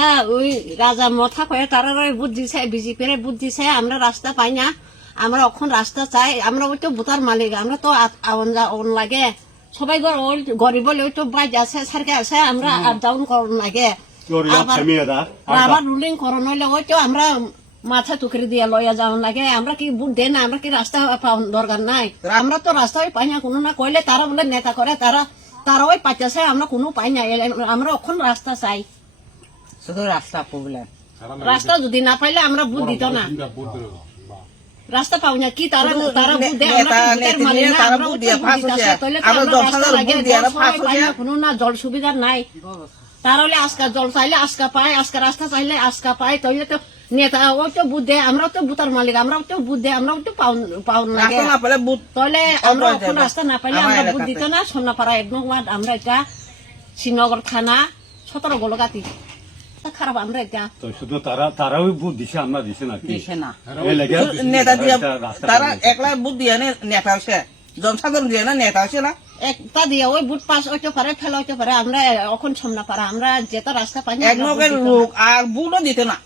তারা ওই রাজা মথা করে তারা বুদ্ধি চাই বিজেপির বুদ্ধি চাই আমরা রাস্তা পাই না আমরা এখন রাস্তা চাই আমরা ওই তো বুতার মালিক আমরা তো যাওয়ান লাগে। সবাই ঘর ওই গরিব ওই তো বাইজ আছে সারকে আছে আমরা আপ ডাউন করন লাগে। আবার রুলিং করন হইলে ওই তো আমরা মাথা টুকরি দিয়ে লইয়া যাওয়ান লাগে। আমরা কি বুট দেন আমরা কি রাস্তা দরকার নাই? আমরা তো রাস্তায় পাই না কোনো না কইলে তারা বলে নেতা করে তারা তারা ওই পাইতেছে আমরা কোনো পাই না। আমরা এখন রাস্তা চাই। শুধু রাস্তা প্রবলেম রাস্তা যদি না পাইলে আমরা দিত না। রাস্তা পাও না কি তারা তারা দেয়? আমরা কোনো না জল সুবিধা নাই। আজকা জল চাইলে আজকা পায় আজকা রাস্তা চাইলে আজকা পায়। তাইলে তো নেতা ওই তো বুধ দেয় আমরাও তো বুতার মালিক আমরাও তো বুধ দেয় আমরাও তো পাউন পাউন লাগে। তাহলে আমরা রাস্তা না পাইলে আমরা বুধ। দিত না। সোনাপাড়া এক আমরা এটা শ্রীনগর থানা সতেরো গোলগাতি। তা খারাপ আমরা এটা তো শুধু তারা তারাও বুট দিছে আমরা দিছে না দিছে না। নেতা দিয়ে তারা একলা বুথ দিয়ে নে- নেতা হচ্ছে জনসাধারণ দিয়ে না নেতা হচ্ছে না। একটা দিয়ে ওই বুট পাস হইতে পারে ফেলা হইতে পারে আমরা এখন সামনা পারা আমরা যেটা রাস্তা পাই এক। লোক আর বুটও দিতে না।